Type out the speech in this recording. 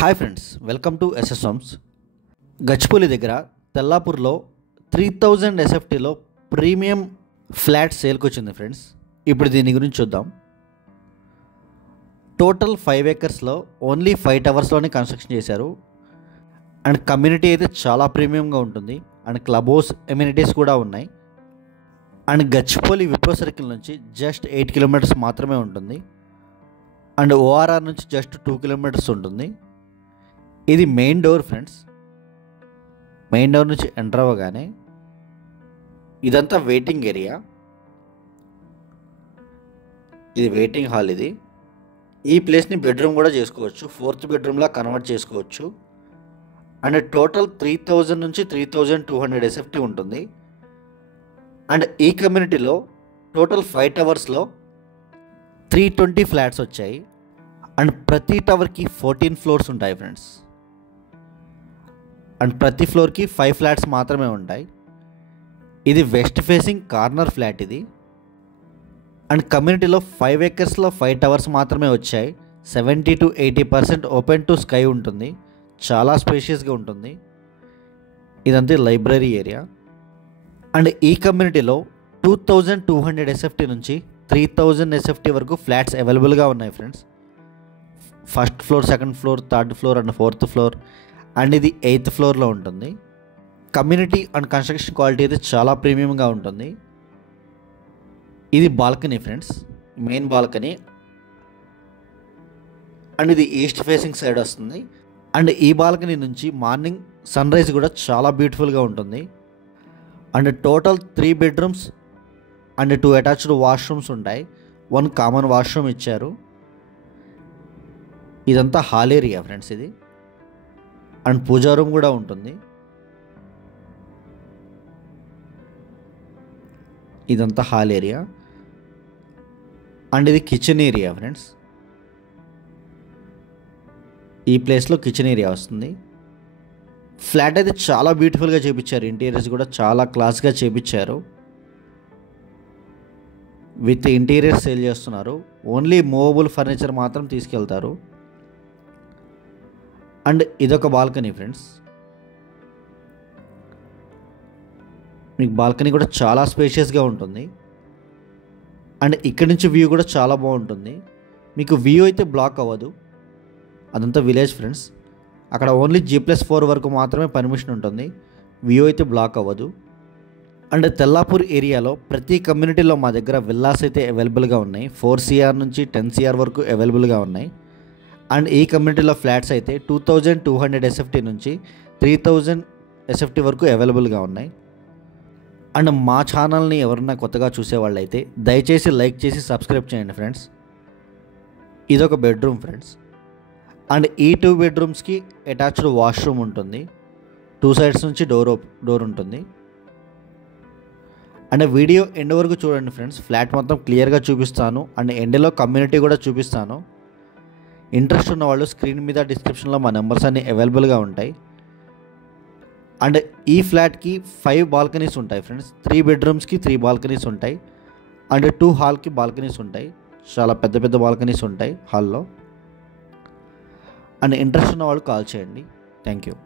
Hi friends, welcome to SS homes. Gachibowli దగ్గర తెల్లాపూర్లో 3000 ఎస్ఎఫ్టీలో premium flat సేల్కి వచ్చింది ఫ్రెండ్స్. ఇప్పుడు దీని గురించి చూద్దాం. టోటల్ 5 ఏకర్స్లో ఓన్లీ 5 టవర్స్లోనే కన్స్ట్రక్షన్ చేశారు. అండ్ కమ్యూనిటీ అయితే చాలా ప్రీమియంగా ఉంటుంది. అండ్ క్లబ్ హౌస్ ఎమ్యూనిటీస్ కూడా ఉన్నాయి. అండ్ గచ్చిపూలి విప్రో సర్కిల్ నుంచి జస్ట్ 8 కిలోమీటర్స్ మాత్రమే ఉంటుంది. అండ్ ఓఆర్ఆర్ నుంచి జస్ట్ 2 కిలోమీటర్స్ ఉంటుంది. ఇది main door friends. Main door నుంచి ఎంటర్ అవ్వగానే ఇదంతా వెయిటింగ్ ఏరియా. ఇది వెయిటింగ్ హాల్. ఇది ఈ ప్లేస్ని బెడ్రూమ్ కూడా చేసుకోవచ్చు, 4th బెడ్రూమ్లా కన్వర్ట్ చేసుకోవచ్చు. అండ్ టోటల్ 3000 నుంచి 3200 ఎస్ఎఫ్టీ ఉంటుంది. అండ్ ఈ కమ్యూనిటీలో టోటల్ 5 టవర్స్లో 320 ఫ్లాట్స్ వచ్చాయి. అండ్ ప్రతి టవర్కి 14 ఫ్లోర్స్ ఉంటాయి ఫ్రెండ్స్. అండ్ ప్రతి ఫ్లోర్కి 5 ఫ్లాట్స్ మాత్రమే ఉంటాయి. ఇది వెస్ట్ ఫేసింగ్ కార్నర్ ఫ్లాట్ ఇది. అండ్ కమ్యూనిటీలో 5 ఏకర్స్లో 5 టవర్స్ మాత్రమే వచ్చాయి. 70 to 80% ఓపెన్ టు స్కై ఉంటుంది. చాలా స్పేషియస్గా ఉంటుంది. ఇదంతా లైబ్రరీ ఏరియా. అండ్ ఈ కమ్యూనిటీలో 2200 ఎస్ఎఫ్టీ నుంచి 3000 ఎస్ఎఫ్టీ వరకు ఫ్లాట్స్ అవైలబుల్గా ఉన్నాయి friends. 1st floor, 2nd floor, 3rd floor and 4th floor. And ఇది 8th ఫ్లోర్లో ఉంటుంది. కమ్యూనిటీ అండ్ కన్స్ట్రక్షన్ క్వాలిటీ అయితే చాలా ప్రీమియంగా ఉంటుంది. ఇది balcony friends, main balcony. And ఇది ఈస్ట్ ఫేసింగ్ సైడ్ వస్తుంది. అండ్ ఈ బాల్కనీ నుంచి మార్నింగ్ సన్ రైజ్ కూడా చాలా బ్యూటిఫుల్గా ఉంటుంది. And total 3 bedrooms and 2 attached washrooms ఉంటాయి. 1 కామన్ వాష్రూమ్ ఇచ్చారు. ఇదంతా హాల్ ఏరియా ఫ్రెండ్స్ ఇది. అండ్ పూజా రూమ్ కూడా ఉంటుంది. ఇదంతా హాల్ ఏరియా. అండ్ ఇది కిచెన్ ఏరియా ఫ్రెండ్స్. ఈ ప్లేస్లో కిచెన్ ఏరియా వస్తుంది. ఫ్లాట్ అయితే చాలా బ్యూటిఫుల్గా చేపించారు. ఇంటీరియర్స్ కూడా చాలా క్లాస్గా చేపించారు. విత్ ఇంటీరియర్ సేల్ చేస్తున్నారు. ఓన్లీ మూవబుల్ ఫర్నిచర్ మాత్రం తీసుకెళ్తారు. అండ్ ఇదొక బాల్కనీ ఫ్రెండ్స్. మీకు బాల్కనీ కూడా చాలా స్పేషియస్గా ఉంటుంది. అండ్ ఇక్కడి నుంచి వ్యూ కూడా చాలా బాగుంటుంది. మీకు వ్యూ అయితే బ్లాక్ అవ్వదు. అదంతా విలేజ్ ఫ్రెండ్స్. అక్కడ ఓన్లీ G+4 వరకు మాత్రమే పర్మిషన్ ఉంటుంది. వ్యూ అయితే బ్లాక్ అవ్వదు. అండ్ తెల్లాపూర్ ఏరియాలో ప్రతి కమ్యూనిటీలో మా దగ్గర విల్లాస్ అయితే అవైలబుల్గా ఉన్నాయి. 4 CR నుంచి 10 CR వరకు అవైలబుల్గా ఉన్నాయి. అండ్ ఈ కమ్యూనిటీలో ఫ్లాట్స్ అయితే 2200 ఎస్ఎఫ్టీ నుంచి 3000 ఎస్ఎఫ్టీ వరకు అవైలబుల్గా ఉన్నాయి. అండ్ మా ఛానల్ని ఎవరన్నా కొత్తగా చూసేవాళ్ళు అయితే దయచేసి లైక్ చేసి సబ్స్క్రైబ్ చేయండి ఫ్రెండ్స్. ఇదొక బెడ్రూమ్ ఫ్రెండ్స్. అండ్ ఈ 2 బెడ్రూమ్స్కి అటాచ్డ్ వాష్రూమ్ ఉంటుంది. 2 సైడ్స్ నుంచి డోర్ ఉంటుంది. అండ్ వీడియో ఎండ్ వరకు చూడండి ఫ్రెండ్స్. ఫ్లాట్ మొత్తం క్లియర్గా చూపిస్తాను. అండ్ ఎండ్లో కమ్యూనిటీ కూడా చూపిస్తాను. ఇంట్రెస్ట్ ఉన్న వాళ్ళు స్క్రీన్ మీద డిస్క్రిప్షన్లో మా నెంబర్స్ అన్నీ అవైలబుల్గా ఉంటాయి. అండ్ ఈ ఫ్లాట్కి 5 బాల్కనీస్ ఉంటాయి ఫ్రెండ్స్. 3 బెడ్రూమ్స్కి 3 బాల్కనీస్ ఉంటాయి. అండ్ 2 హాల్కి బాల్కనీస్ ఉంటాయి. చాలా పెద్ద పెద్ద బాల్కనీస్ ఉంటాయి హాల్లో. అండ్ ఇంట్రెస్ట్ ఉన్న వాళ్ళు కాల్ చేయండి. Thank you.